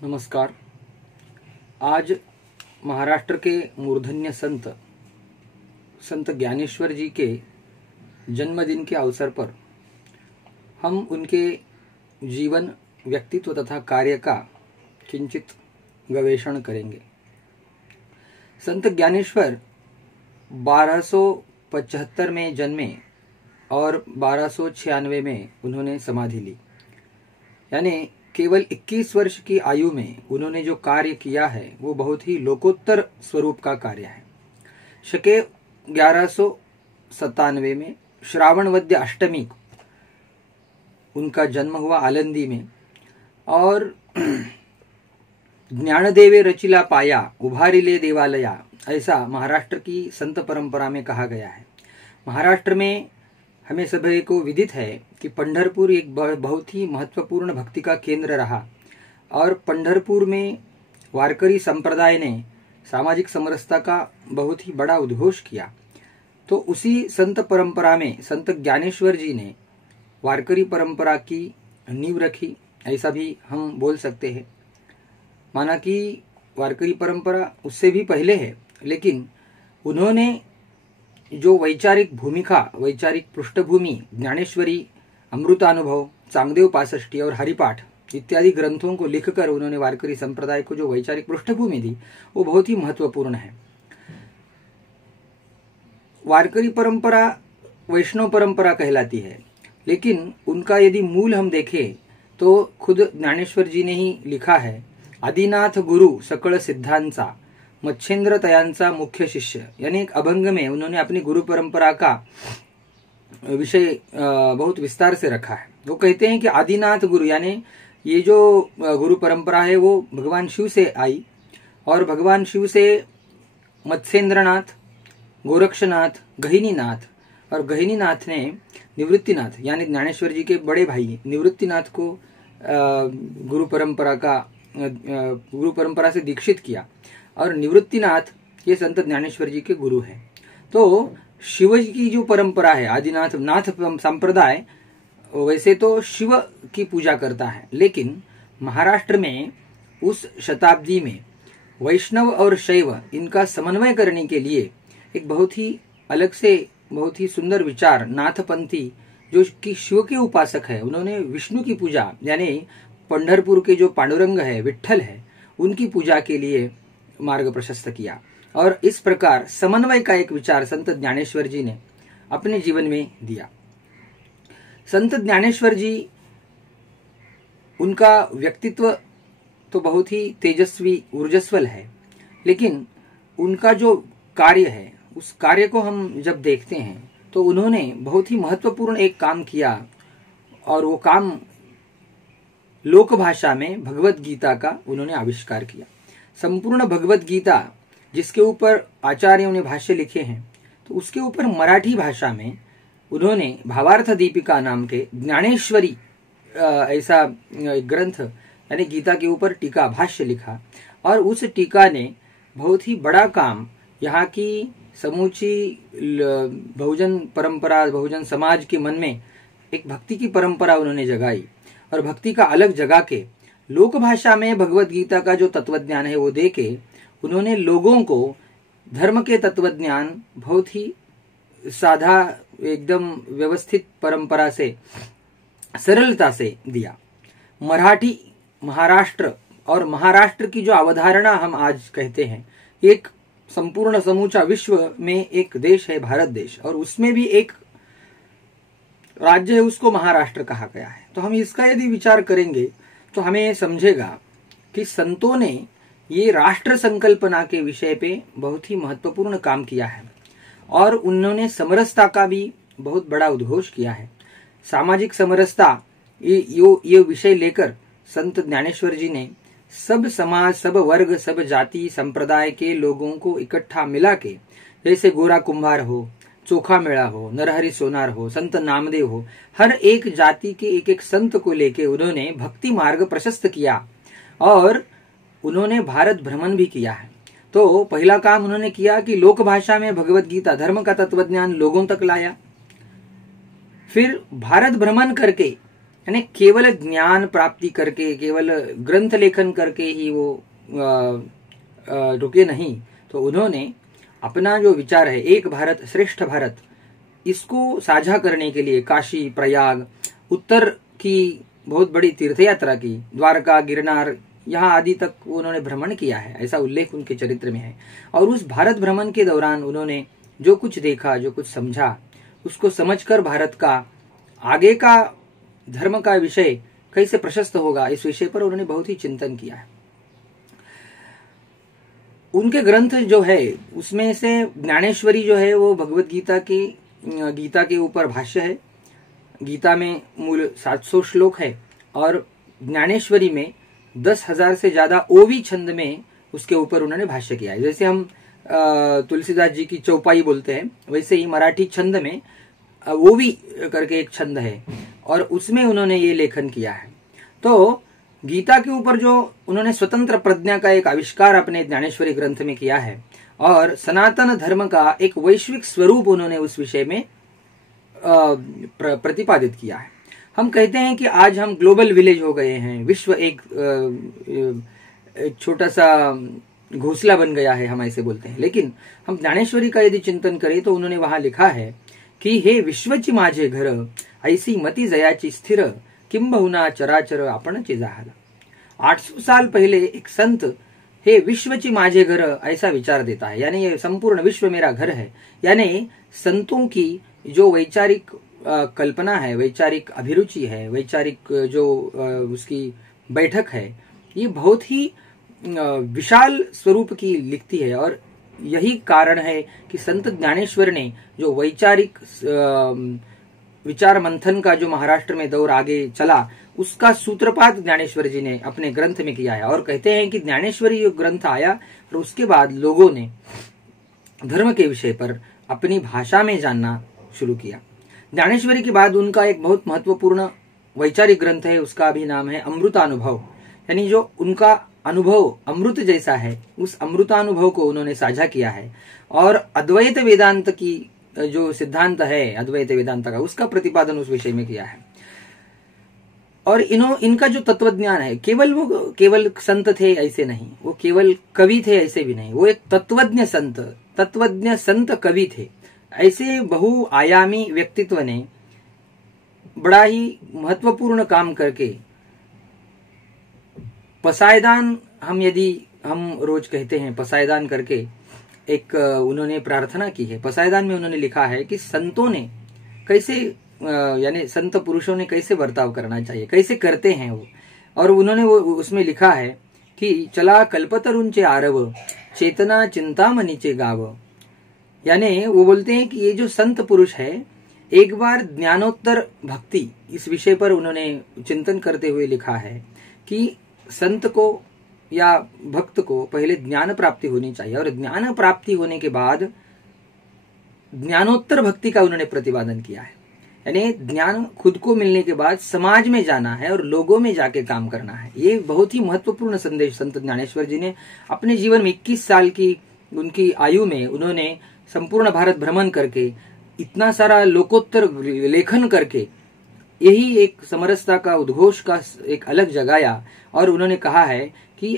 नमस्कार। आज महाराष्ट्र के मूर्धन्य संत ज्ञानेश्वर जी के जन्मदिन के अवसर पर हम उनके जीवन, व्यक्तित्व तथा कार्य का किंचित गवेषण करेंगे। संत ज्ञानेश्वर 1275 में जन्मे और 1296 में उन्होंने समाधि ली। यानी केवल 21 वर्ष की आयु में उन्होंने जो कार्य किया है वो बहुत ही लोकोत्तर स्वरूप का कार्य है। शके 1197 में श्रावण वद्य अष्टमी उनका जन्म हुआ आलंदी में, और ज्ञानदेवे रचिला पाया उभारिले देवालया, ऐसा महाराष्ट्र की संत परंपरा में कहा गया है। महाराष्ट्र में हमें सभी को विदित है कि पंढरपुर एक बहुत ही महत्वपूर्ण भक्ति का केंद्र रहा, और पंढरपुर में वारकरी संप्रदाय ने सामाजिक समरसता का बहुत ही बड़ा उद्घोष किया। तो उसी संत परंपरा में संत ज्ञानेश्वर जी ने वारकरी परंपरा की नींव रखी, ऐसा भी हम बोल सकते हैं। माना कि वारकरी परंपरा उससे भी पहले है, लेकिन उन्होंने जो वैचारिक भूमिका, वैचारिक पृष्ठभूमि ज्ञानेश्वरी, अमृतानुभव, चांगदेव पासष्टी और हरिपाठ इत्यादि ग्रंथों को लिखकर उन्होंने वारकरी संप्रदाय को जो वैचारिक पृष्ठभूमि दी वो बहुत ही महत्वपूर्ण है। वारकरी परंपरा वैष्णव परंपरा कहलाती है, लेकिन उनका यदि मूल हम देखें तो खुद ज्ञानेश्वर जी ने ही लिखा है, आदिनाथ गुरु सकळ सिद्धांचा मच्छेंद्र तयांचा मुख्य शिष्य। यानी एक अभंग में उन्होंने अपनी गुरु परंपरा का विषय बहुत विस्तार से रखा है। वो कहते हैं कि आदिनाथ गुरु, यानी ये जो गुरु परंपरा है वो भगवान शिव से आई, और भगवान शिव से मत्स्येंद्रनाथ, गोरक्षनाथ, गहिनीनाथ, और गहिनीनाथ ने निवृत्तिनाथ यानी ज्ञानेश्वर जी के बड़े भाई निवृत्तिनाथ को गुरु परंपरा से दीक्षित किया, और निवृत्तिनाथ ये संत ज्ञानेश्वर जी के गुरु हैं। तो शिव जी की जो परंपरा है, आदिनाथ नाथ संप्रदाय वैसे तो शिव की पूजा करता है, लेकिन महाराष्ट्र में उस शताब्दी में वैष्णव और शैव इनका समन्वय करने के लिए एक बहुत ही अलग से बहुत ही सुंदर विचार, नाथपंथी जो कि शिव के उपासक है, उन्होंने विष्णु की पूजा यानी पंढरपुर के जो पांडुरंग है, विठ्ठल है, उनकी पूजा के लिए मार्ग प्रशस्त किया। और इस प्रकार समन्वय का एक विचार संत ज्ञानेश्वर जी ने अपने जीवन में दिया। संत ज्ञानेश्वर जी, उनका व्यक्तित्व तो बहुत ही तेजस्वी ऊर्जस्वल है, लेकिन उनका जो कार्य है उस कार्य को हम जब देखते हैं तो उन्होंने बहुत ही महत्वपूर्ण एक काम किया, और वो काम लोक भाषा में भगवत गीता का उन्होंने आविष्कार किया। संपूर्ण भगवत गीता जिसके ऊपर आचार्यों ने भाष्य लिखे हैं, तो उसके ऊपर मराठी भाषा में उन्होंने भावार्थ दीपिका नाम के ज्ञानेश्वरी ऐसा ग्रंथ यानी गीता के ऊपर टीका भाष्य लिखा, और उस टीका ने बहुत ही बड़ा काम यहाँ की समूची बहुजन परंपरा, बहुजन समाज के मन में एक भक्ति की परंपरा उन्होंने जगाई, और भक्ति का अलग जगा के लोक भाषा में भगवत गीता का जो तत्वज्ञान है वो दे के उन्होंने लोगों को धर्म के तत्वज्ञान बहुत ही साधा, एकदम व्यवस्थित परंपरा से, सरलता से दिया। मराठी, महाराष्ट्र और महाराष्ट्र की जो अवधारणा हम आज कहते हैं, एक संपूर्ण समूचा विश्व में एक देश है भारत देश, और उसमें भी एक राज्य है, उसको महाराष्ट्र कहा गया है। तो हम इसका यदि विचार करेंगे तो हमें समझेगा कि संतों ने ये राष्ट्र संकल्पना के विषय पे बहुत ही महत्वपूर्ण काम किया है, और उन्होंने समरसता का भी बहुत बड़ा उद्घोष किया है। सामाजिक समरसता ये विषय लेकर संत ज्ञानेश्वर जी ने सब समाज, सब वर्ग, सब जाति संप्रदाय के लोगों को इकट्ठा मिला के, जैसे गोरा कुंभार हो, चोखा मेला हो, नरहरि सोनार हो, संत नामदेव हो, हर एक जाति के एक एक संत को लेके उन्होंने भक्ति मार्ग प्रशस्त किया, और उन्होंने भारत भ्रमण भी किया है। तो पहला काम उन्होंने किया कि लोक भाषा में भगवत गीता, धर्म का तत्वज्ञान लोगों तक लाया। फिर भारत भ्रमण करके यानी केवल ज्ञान प्राप्ति करके, केवल ग्रंथ लेखन करके ही वो रुके नहीं, तो उन्होंने अपना जो विचार है एक भारत श्रेष्ठ भारत, इसको साझा करने के लिए काशी, प्रयाग, उत्तर की बहुत बड़ी तीर्थ यात्रा की, द्वारका, गिरनार, यहाँ आदि तक उन्होंने भ्रमण किया है, ऐसा उल्लेख उनके चरित्र में है। और उस भारत भ्रमण के दौरान उन्होंने जो कुछ देखा, जो कुछ समझा, उसको समझकर भारत का आगे का धर्म का विषय कैसे प्रशस्त होगा, इस विषय पर उन्होंने बहुत ही चिंतन किया है। उनके ग्रंथ जो है उसमें से ज्ञानेश्वरी जो है वो भगवत गीता के ऊपर भाष्य है। गीता में मूल 700 श्लोक है और ज्ञानेश्वरी में 10,000 से ज्यादा ओवी छंद में उसके ऊपर उन्होंने भाष्य किया है। जैसे हम तुलसीदास जी की चौपाई बोलते हैं, वैसे ही मराठी छंद में ओवी करके एक छंद है और उसमें उन्होंने ये लेखन किया है। तो गीता के ऊपर जो उन्होंने स्वतंत्र प्रज्ञा का एक आविष्कार अपने ज्ञानेश्वरी ग्रंथ में किया है और सनातन धर्म का एक वैश्विक स्वरूप उन्होंने उस विषय में प्रतिपादित किया है। हम कहते हैं कि आज हम ग्लोबल विलेज हो गए हैं, विश्व एक छोटा सा घोंसला बन गया है, हम ऐसे बोलते हैं। लेकिन हम ज्ञानेश्वरी का यदि चिंतन करें तो उन्होंने वहां लिखा है कि हे विश्वची माझे घर, ऐसी मती जयाची स्थिर, किंबहुना चराचर आपणचे जाहला। 800 साल पहले एक संत हे विश्वची माझे घर ऐसा विचार देता है, यानी ये संपूर्ण विश्व मेरा घर है। यानी संतों की जो वैचारिक कल्पना है, वैचारिक अभिरुचि है, वैचारिक जो उसकी बैठक है, ये बहुत ही विशाल स्वरूप की लिखती है। और यही कारण है कि संत ज्ञानेश्वर ने जो वैचारिक विचार मंथन का जो महाराष्ट्र में दौर आगे चला, उसका सूत्रपात ज्ञानेश्वर जी ने अपने ग्रंथ में किया है। और कहते हैं कि ज्ञानेश्वरी ग्रंथ आया और उसके बाद लोगों ने धर्म के विषय पर अपनी भाषा में जानना शुरू किया। ज्ञानेश्वरी के बाद उनका एक बहुत महत्वपूर्ण वैचारिक ग्रंथ है, उसका भी नाम है अमृतानुभव। यानी जो उनका अनुभव अमृत जैसा है, उस अमृतानुभव को उन्होंने साझा किया है और अद्वैत वेदांत की जो सिद्धांत है अद्वैत वेदांत का, उसका प्रतिपादन उस विषय में किया है। और इनका जो तत्वज्ञान है, केवल संत थे ऐसे नहीं, वो केवल कवि थे ऐसे भी नहीं, वो एक तत्वज्ञ संत कवि थे। ऐसे बहुआयामी व्यक्तित्व ने बड़ा ही महत्वपूर्ण काम करके पसायदान, हम रोज कहते हैं पसायदान करके एक उन्होंने प्रार्थना की है। पसायदान में उन्होंने लिखा है कि संतों ने कैसे, यानी संत पुरुषों ने कैसे बर्ताव करना चाहिए, कैसे करते हैं वो। और उन्होंने वो उसमें लिखा है कि चला कल्पतरुंचे आरव, चेतना चिंतामणीचे गाव। यानी वो बोलते हैं कि ये जो संत पुरुष है, एक बार ज्ञानोत्तर भक्ति, इस विषय पर उन्होंने चिंतन करते हुए लिखा है कि संत को या भक्त को पहले ज्ञान प्राप्ति होनी चाहिए और ज्ञान प्राप्ति होने के बाद ज्ञानोत्तर भक्ति का उन्होंने प्रतिपादन किया है। यानी ज्ञान खुद को मिलने के बाद समाज में जाना है और लोगों में जाके काम करना है। ये बहुत ही महत्वपूर्ण संदेश संत ज्ञानेश्वर जी ने अपने जीवन में 21 साल की उनकी आयु में उन्होंने संपूर्ण भारत भ्रमण करके इतना सारा लोकोत्तर लेखन करके यही एक समरसता का उद्घोष का एक अलग जगाया। और उन्होंने कहा है कि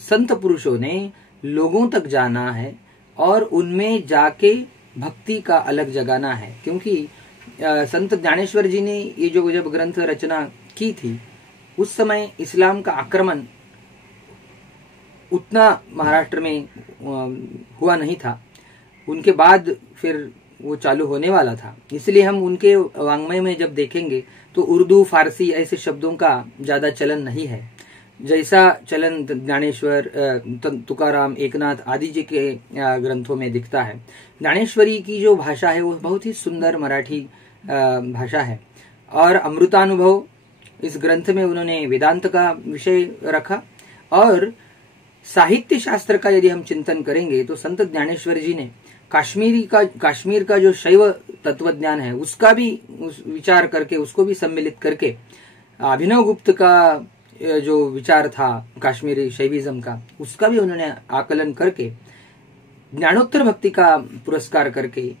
संत पुरुषों ने लोगों तक जाना है और उनमें जाके भक्ति का अलग जगाना है। क्योंकि संत ज्ञानेश्वर जी ने ये जो जब ग्रंथ रचना की थी, उस समय इस्लाम का आक्रमण उतना महाराष्ट्र में हुआ नहीं था, उनके बाद फिर वो चालू होने वाला था। इसलिए हम उनके वाङ्मय में जब देखेंगे तो उर्दू, फारसी ऐसे शब्दों का ज्यादा चलन नहीं है, जैसा चलन ज्ञानेश्वर, तुकाराम, एकनाथ आदि जी के ग्रंथों में दिखता है। ज्ञानेश्वरी की जो भाषा है वो बहुत ही सुंदर मराठी भाषा है। और अमृतानुभव इस ग्रंथ में उन्होंने वेदांत का विषय रखा। और साहित्य शास्त्र का यदि हम चिंतन करेंगे तो संत ज्ञानेश्वर जी ने कश्मीर का जो शैव तत्वज्ञान है उसका भी विचार करके, उसको भी सम्मिलित करके, अभिनव गुप्त का जो विचार था कश्मीरी शैविज्म का, उसका भी उन्होंने आकलन करके ज्ञानोत्तर भक्ति का पुरस्कार करके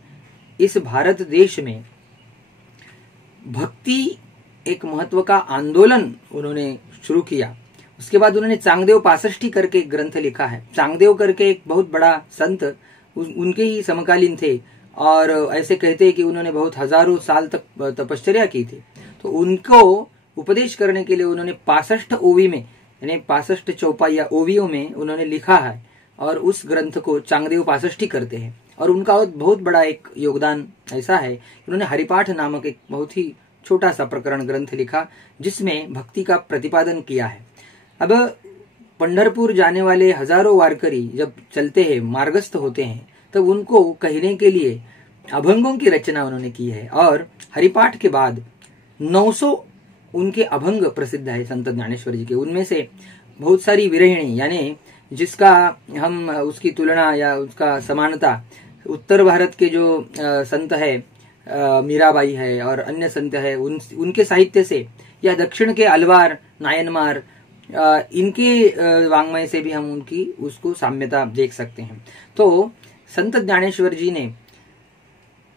इस भारत देश में भक्ति एक महत्व का आंदोलन उन्होंने शुरू किया। उसके बाद उन्होंने चांगदेव पासष्टी करके एक ग्रंथ लिखा है। चांगदेव करके एक बहुत बड़ा संत उनके ही समकालीन थे और ऐसे कहते हैं कि उन्होंने बहुत हजारों साल तक तपश्चर्या की थी। तो उनको उपदेश करने के लिए उन्होंने 65 ओवी में, यानी 65 चौपाइया ओवियों में उन्होंने लिखा है और उस ग्रंथ को चांगदेव पासष्टी करते हैं। और उनका बहुत बड़ा एक योगदान ऐसा है कि उन्होंने हरिपाठ नामक एक बहुत ही छोटा सा प्रकरण ग्रंथ लिखा जिसमें भक्ति का प्रतिपादन किया है। अब पंढरपुर जाने वाले हजारों वारकरी जब चलते हैं, मार्गस्थ होते हैं, तब उनको कहने के लिए अभंगों की रचना उन्होंने की है और हरिपाठ के बाद 900 उनके अभंग प्रसिद्ध है संत ज्ञानेश्वर जी के। उनमें से बहुत सारी विरहिणी, यानी जिसका हम उसकी तुलना या उसका समानता उत्तर भारत के जो संत है मीराबाई है और अन्य संत है उनके साहित्य से, या दक्षिण के अलवार, नायनमार, इनके वांग्मय से भी हम उनकी उसको साम्यता देख सकते हैं। तो संत ज्ञानेश्वर जी ने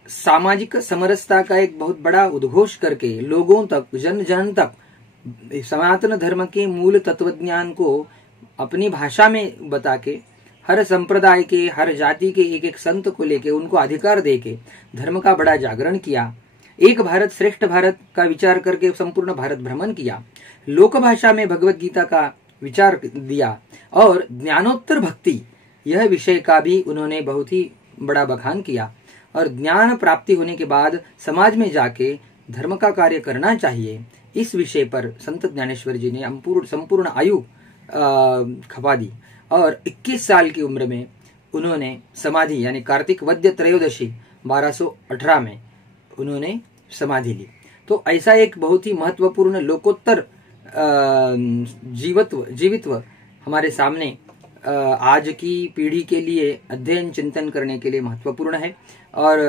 सामाजिक समरसता का एक बहुत बड़ा उद्घोष करके लोगों तक, जन जन तक सनातन धर्म के मूल तत्वज्ञान को अपनी भाषा में बता के, हर संप्रदाय के, हर जाति के एक एक संत को लेके उनको अधिकार देके धर्म का बड़ा जागरण किया। एक भारत श्रेष्ठ भारत का विचार करके संपूर्ण भारत भ्रमण किया। लोक भाषा में भगवत गीता का विचार दिया और ज्ञानोत्तर भक्ति यह विषय का भी उन्होंने बहुत ही बड़ा बखान किया। और ज्ञान प्राप्ति होने के बाद समाज में जाके धर्म का कार्य करना चाहिए, इस विषय पर संत ज्ञानेश्वर जी ने संपूर्ण आयु खपा दी और 21 साल की उम्र में उन्होंने समाधि, यानी कार्तिक वद्य त्रयोदशी 1218 में उन्होंने समाधि ली। तो ऐसा एक बहुत ही महत्वपूर्ण लोकोत्तर जीवित्व हमारे सामने आज की पीढ़ी के लिए अध्ययन चिंतन करने के लिए महत्वपूर्ण है। और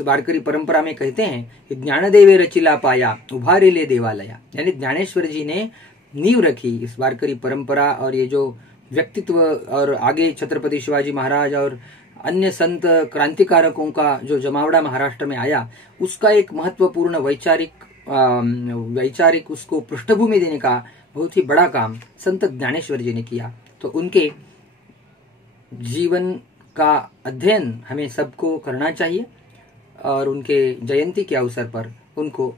वारकरी परंपरा में कहते हैं कि ज्ञानदेवे रचिला पाया उभारे ले देवालया, यानी ज्ञानेश्वर जी ने नींव रखी इस वारकरी परंपरा और ये जो व्यक्तित्व और आगे छत्रपति शिवाजी महाराज और अन्य संत क्रांतिकारकों का जो जमावड़ा महाराष्ट्र में आया, उसका एक महत्वपूर्ण वैचारिक उसको पृष्ठभूमि देने का बहुत ही बड़ा काम संत ज्ञानेश्वर जी ने किया। तो उनके जीवन का अध्ययन हमें सबको करना चाहिए और उनके जयंती के अवसर पर उनको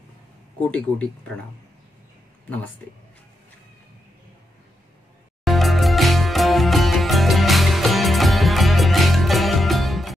कोटि कोटि प्रणाम। नमस्ते।